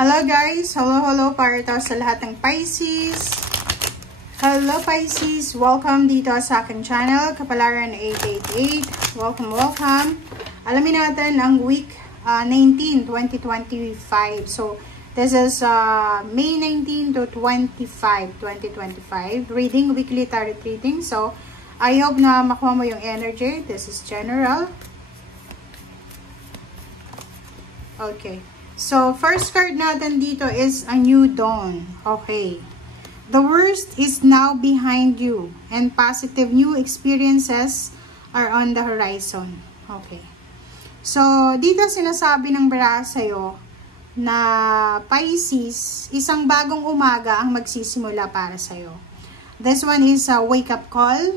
Hello guys! Hello para to sa lahat ng Pisces. Hello Pisces! Welcome dito sa aking channel, Kapalaran 888. Welcome! Alamin natin ang week 19, 2025. So, this is May 19 to 25, 2025. Reading, weekly tarot reading. So, I hope na makuha mo yung energy. This is general. Okay. So, first card natin dito is a new dawn. Okay. The worst is now behind you and positive new experiences are on the horizon. Okay. So, dito sinasabi ng baraha sa'yo na Pisces, isang bagong umaga ang magsisimula para sa'yo. This one is a wake-up call.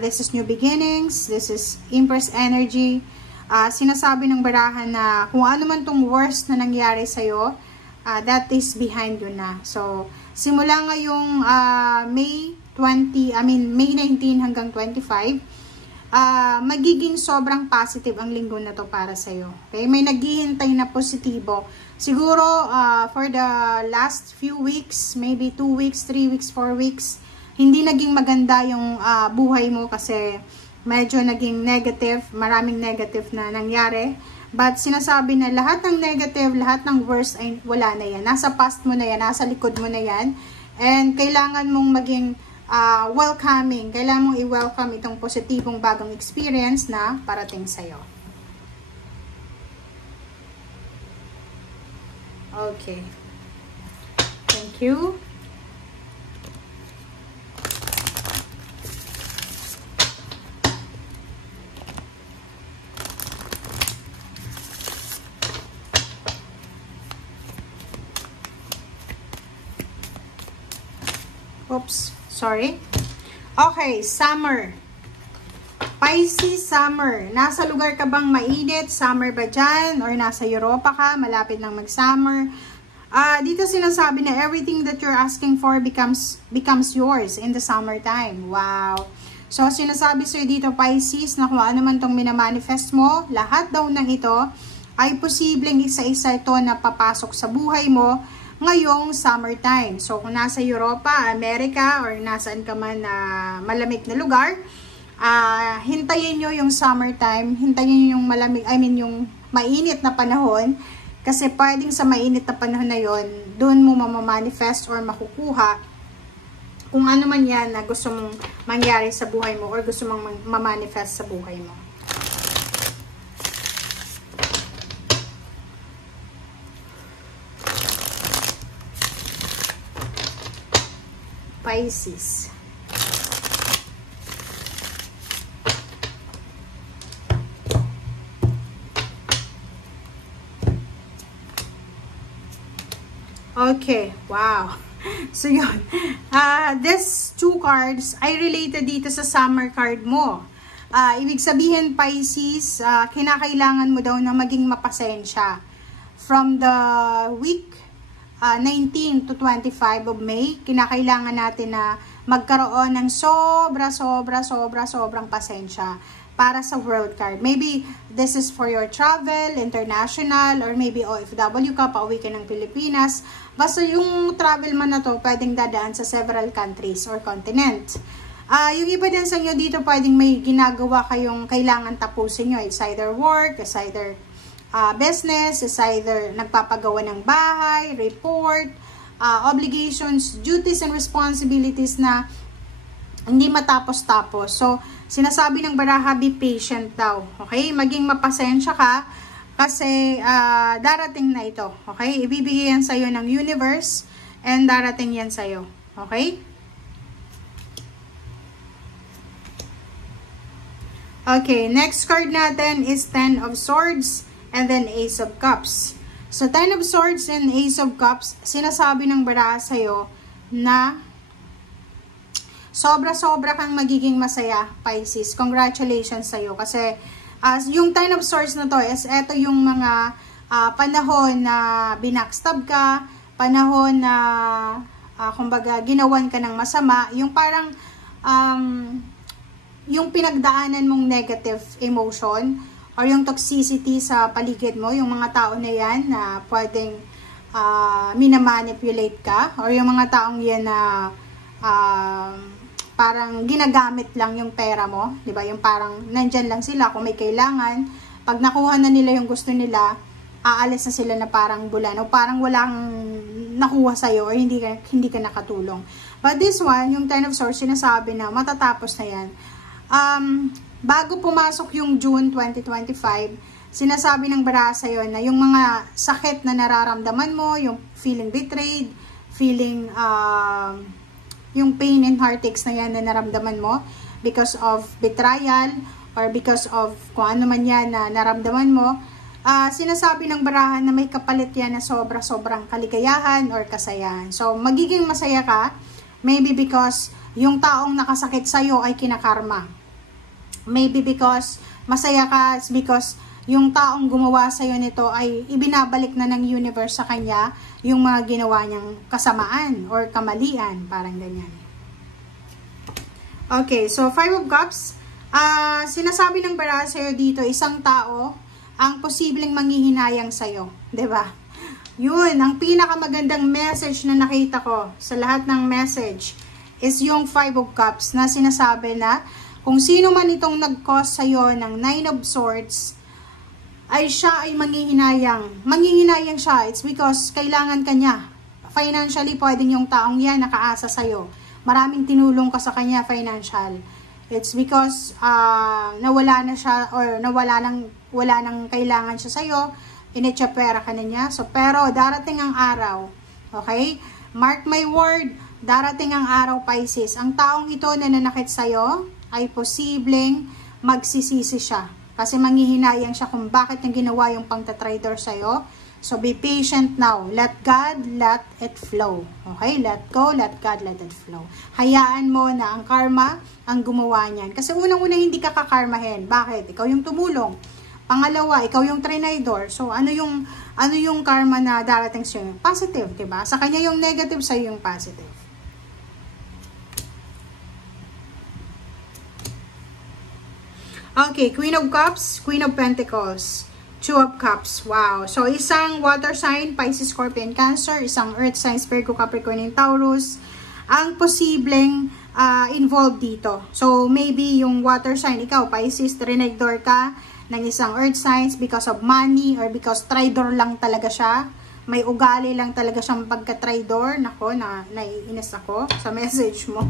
This is new beginnings. This is Empress energy. Sinasabi ng baraha na kung ano man tong worst na nangyari sa'yo, that is behind you na. So, simula ngayong May 19 hanggang 25, magiging sobrang positive ang linggo na to para sa'yo. Okay? May naghihintay na positibo. Siguro, for the last few weeks, maybe 2 weeks, 3 weeks, 4 weeks, hindi naging maganda yung buhay mo kasi medyo naging negative, maraming negative na nangyari. But sinasabi na lahat ng negative, lahat ng worst ay wala na yan. Nasa past mo na yan, nasa likod mo na yan. And kailangan mong maging welcoming. Kailangan mong i-welcome itong positibong bagong experience na parating sa'yo. Okay. Thank you. Oops, sorry. Okay, summer. Pisces, summer. Nasa lugar ka bang mainit? Summer ba dyan? Or nasa Europa ka? Malapit nang mag-summer? Dito sinasabi na everything that you're asking for becomes yours in the summertime. Wow. So, sinasabi sa'yo dito, Pisces, na kung ano man tong minamanifest mo, lahat daw ng ito ay posibleng isa-isa ito na papasok sa buhay mo ngayong summertime. So, kung nasa Europa, Amerika, or nasaan ka man na malamig na lugar, hintayin nyo yung summertime, hintayin nyo yung malamig, yung mainit na panahon, kasi pwedeng sa mainit na panahon na yon, doon mo mamamanifest or makukuha kung ano man yan na gusto mong mangyari sa buhay mo or gusto mong mamanifest sa buhay mo. Pisces. Okay, wow. So yun. These two cards ay related dito sa summer card mo. Ibig sabihin, Pisces, kinakailangan mo daw na maging mapasensya. From the week 19 to 25 of May, kinakailangan natin na magkaroon ng sobrang pasensya para sa world card. Maybe this is for your travel, international, or maybe OFW ka, pauwi ka ng Pilipinas. Basta yung travel man na to, pwedeng dadaan sa several countries or continent. Yung iba din sa inyo dito, pwedeng may ginagawa kayong kailangan tapusin nyo. It's either work, it's either business, is either nagpapagawa ng bahay, report, obligations, duties, and responsibilities na hindi matapos-tapos. So, sinasabi ng baraha, be patient daw. Okay? Maging mapasensya ka kasi darating na ito. Okay? Ibibigay yan sa'yo ng universe and darating yan sa'yo. Okay? Okay, next card natin is Ten of Swords and then Ace of Cups. So, Ten of Swords and Ace of Cups, sinasabi ng baraha sa'yo na sobra-sobra kang magiging masaya, Pisces. Congratulations sa'yo. Kasi, yung Ten of Swords na to is eto yung mga panahon na binackstab ka, panahon na, kumbaga, ginawan ka ng masama, yung parang, yung pinagdaanan mong negative emotion, or yung toxicity sa paligid mo, yung mga tao na yan na pwedeng minamanipulate ka, or yung mga taong yan na parang ginagamit lang yung pera mo, di ba? Yung parang nandyan lang sila kung may kailangan, pag nakuha na nila yung gusto nila, aalis na sila na parang bulan, o parang walang nakuha sa'yo, or hindi ka nakatulong. But this one, yung Ten of Swords, sinasabi na matatapos na yan. Bago pumasok yung June 2025, sinasabi ng baraha sa'yo na yung mga sakit na nararamdaman mo, yung feeling betrayed, feeling, yung pain and heartaches na yan na naramdaman mo because of betrayal or because of kung ano man yan na naramdaman mo, sinasabi ng baraha na may kapalit yan na sobrang kaligayahan or kasayahan. So, magiging masaya ka, maybe because yung taong nakasakit sa'yo ay kinakarma. Maybe because masaya ka because yung taong gumawa sa'yo nito ay ibinabalik na ng universe sa kanya yung mga ginawa niyang kasamaan or kamalian, parang ganyan. Okay, so 5 of Cups, sinasabi ng baraha sa'yo dito, isang tao ang posibleng manghihinayang sa'yo, diba? Yun, ang pinakamagandang message na nakita ko sa lahat ng message is yung 5 of Cups na sinasabi na kung sino man itong nag-cause sa'yo ng 9 of Swords, ay siya ay manghihinayang. Manghihinayang siya. It's because kailangan kanya. Financially, pwedeng yung taong yan nakaasa sa'yo. Maraming tinulong ka sa kanya financial. It's because nawala na siya or wala nang kailangan siya sa'yo. Inetsapera ka na niya. So, pero darating ang araw. Okay? Mark my word. Darating ang araw, Pisces. Ang taong ito na nanakit sa'yo ay posibleng magsisisi siya. Kasi manghihinayang siya kung bakit niya ginawa yung pangtatrader sa'yo. So, be patient now. Let God, let it flow. Okay? Let go, let God, let it flow. Hayaan mo na ang karma ang gumawa niyan. Kasi unang-una hindi ka kakarmahin. Bakit? Ikaw yung tumulong. Pangalawa, ikaw yung trinidor. So, ano yung karma na darating sa'yo? Positive, diba? Sa kanya yung negative, sa'yo yung positive. Okay, Queen of Cups, Queen of Pentacles, Two of Cups. Wow. So, isang water sign, Pisces, Scorpion, Cancer, isang earth sign, Virgo, Capricorn, and Taurus, ang posibleng involved dito. So, maybe yung water sign, ikaw, Pisces, trinidor ka ng isang earth signs because of money or because traidor lang talaga siya. May ugali lang talaga siyang pagka-traidor. Nako, naiinis ako sa message mo.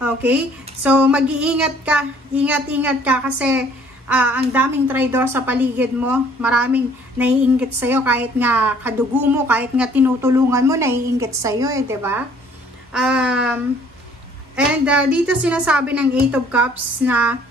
Okay? So, mag-iingat ka. Ingat-ingat ka kasi ang daming traidor sa paligid mo. Maraming naiinggit sa'yo kahit nga kadugo mo, kahit nga tinutulungan mo, naiinggit sa'yo eh, diba? Dito sinasabi ng 8 of Cups na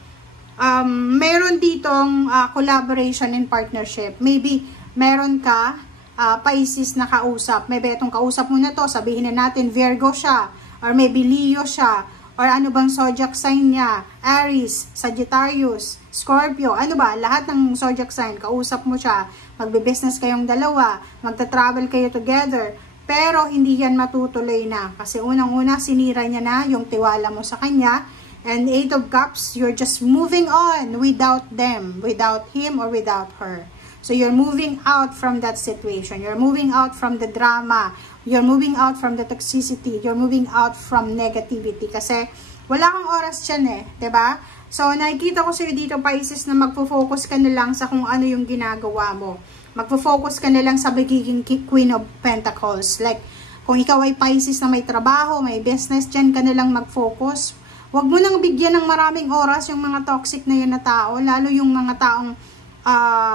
meron ditong collaboration and partnership. Maybe meron ka Pisces na kausap. Maybe itong kausap mo na to, sabihin na natin Virgo siya, or maybe Leo siya, or ano bang zodiac sign niya, Aries, Sagittarius, Scorpio, ano ba, lahat ng zodiac sign, kausap mo siya, magbe-business kayong dalawa, magta-travel kayo together, pero hindi yan matutuloy na, kasi unang-una sinira niya na yung tiwala mo sa kanya, and 8 of Cups, you're just moving on without them, without him or without her. So, you're moving out from that situation. You're moving out from the drama. You're moving out from the toxicity. You're moving out from negativity. Kasi, wala kang oras dyan eh. Diba? So, nakikita ko sa'yo dito, Pisces, na magpo-focus ka na lang sa kung ano yung ginagawa mo. Magpo-focus ka na lang sa magiging Queen of Pentacles. Like, kung ikaw ay Pisces na may trabaho, may business, dyan ka na lang mag-focus. Huwag mo nang bigyan ng maraming oras yung mga toxic na yun na tao. Lalo yung mga taong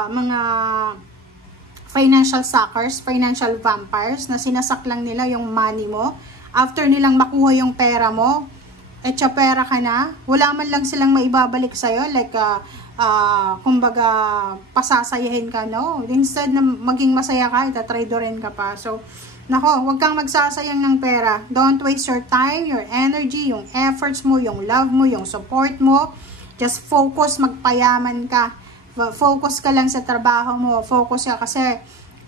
mga financial suckers, financial vampires na sinasak lang nila yung money mo. After nilang makuha yung pera mo, pera ka na, wala man lang silang maibabalik sa'yo, like kumbaga pasasayahin ka, no? Instead na maging masaya ka, itatradorin ka pa. So, nako, huwag kang magsasayang ng pera. Don't waste your time, your energy, yung efforts mo, yung love mo, yung support mo. Just focus, magpayaman ka. Focus ka lang sa trabaho mo. Focus ka kasi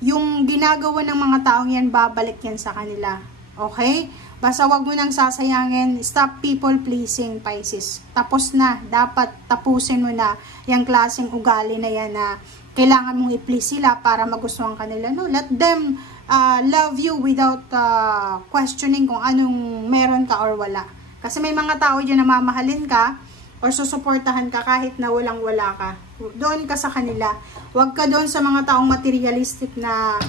yung ginagawa ng mga taong yan, babalik yan sa kanila. Okay? Basta wag mo nang sasayangin. Stop people pleasing, Pisces. Tapos na. Dapat tapusin mo na yung klaseng ugali na yan na kailangan mong i-please sila para magustuhan kanila. No, let them love you without questioning kung anong meron ka or wala. Kasi may mga tao dyan na mamahalin ka or susuportahan ka kahit na walang-wala ka. Doon ka sa kanila. Huwag ka doon sa mga taong materialistic na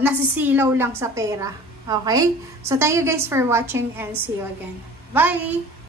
nasisilaw lang sa pera. Okay? So, thank you guys for watching and see you again. Bye!